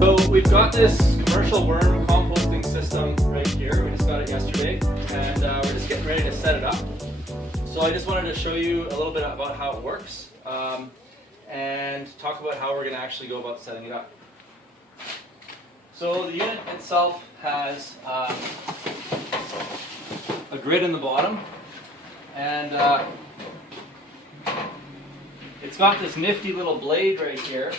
So we've got this commercial worm composting system right here. We just got it yesterday, and we're just getting ready to set it up. So I just wanted to show you a little bit about how it works and talk about how we're going to actually go about setting it up. So the unit itself has a grid in the bottom, and it's got this nifty little blade right here.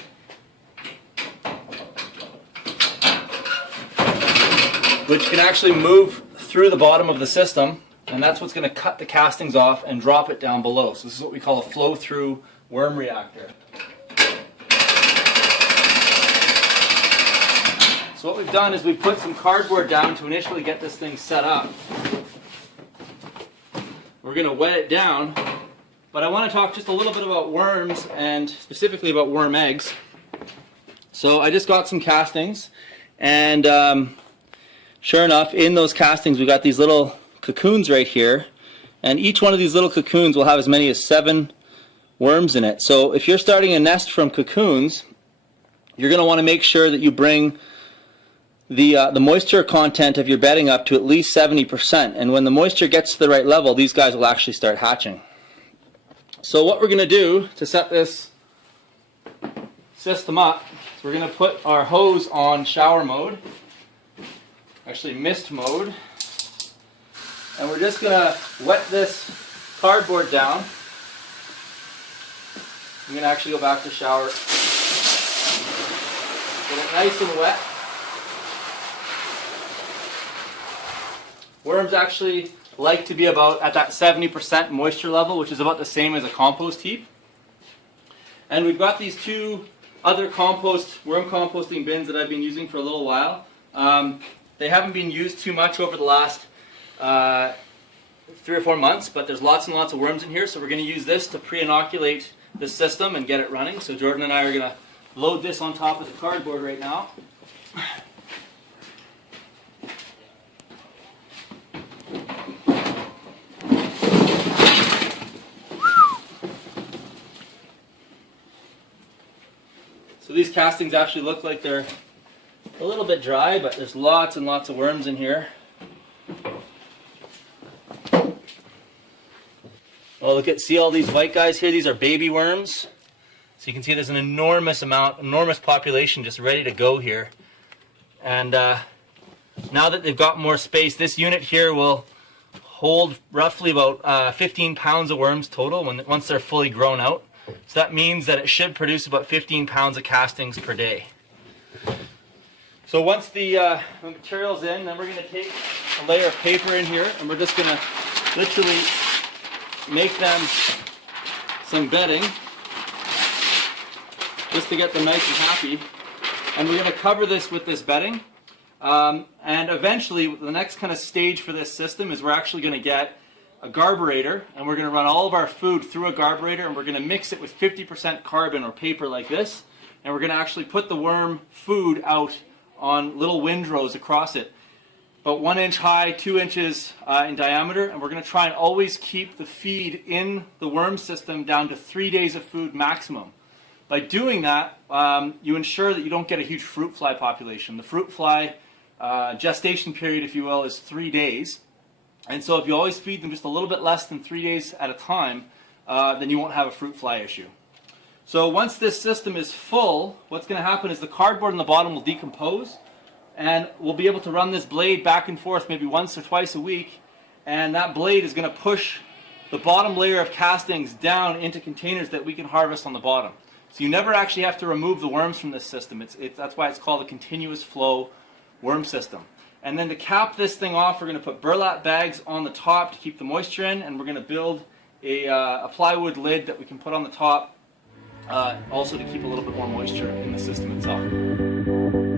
Which can actually move through the bottom of the system, and that's what's going to cut the castings off and drop it down below. So this is what we call a flow-through worm reactor. So what we've done is we've put some cardboard down to initially get this thing set up. We're going to wet it down, but I want to talk just a little bit about worms and specifically about worm eggs. So I just got some castings, and sure enough, in those castings we've got these little cocoons right here, and each one of these little cocoons will have as many as 7 worms in it. So if you're starting a nest from cocoons, you're going to want to make sure that you bring the moisture content of your bedding up to at least 70%, and when the moisture gets to the right level, these guys will actually start hatching. So what we're going to do to set this system up is we're going to put our hose on shower mode, actually mist mode, and we're just going to wet this cardboard down. I'm going to actually go back to shower, get it nice and wet. Worms actually like to be about at that 70% moisture level, which is about the same as a compost heap. And we've got these 2 other worm composting bins that I've been using for a little while. They haven't been used too much over the last 3 or 4 months, but there's lots and lots of worms in here, so we're going to use this to pre-inoculate the system and get it running. So Jordan and I are going to load this on top of the cardboard right now. So these castings actually look like they're a little bit dry, but there's lots and lots of worms in here. Oh, see all these white guys here? These are baby worms. So you can see there's an enormous population just ready to go here. And now that they've got more space, this unit here will hold roughly about 15 pounds of worms total once they're fully grown out. So that means that it should produce about 15 pounds of castings per day. So once the material's in, then we're going to take a layer of paper in here, and we're just going to literally make them some bedding just to get them nice and happy. And we're going to cover this with this bedding. And eventually, the next kind of stage for this system is we're actually going to get a garburator, and we're going to run all of our food through a garburator, and we're going to mix it with 50% carbon or paper like this, and we're going to actually put the worm food out on little windrows across it, about 1 inch high, 2 inches in diameter, and we're going to try and always keep the feed in the worm system down to 3 days of food maximum. By doing that, you ensure that you don't get a huge fruit fly population. The fruit fly gestation period, if you will, is 3 days. And so if you always feed them just a little bit less than 3 days at a time, then you won't have a fruit fly issue. So once this system is full, what's going to happen is the cardboard on the bottom will decompose, and we'll be able to run this blade back and forth maybe once or twice a week, and that blade is going to push the bottom layer of castings down into containers that we can harvest on the bottom. So you never actually have to remove the worms from this system. That's why it's called a continuous flow worm system. And then to cap this thing off, we're going to put burlap bags on the top to keep the moisture in, and we're going to build a plywood lid that we can put on the top also to keep a little bit more moisture in the system itself.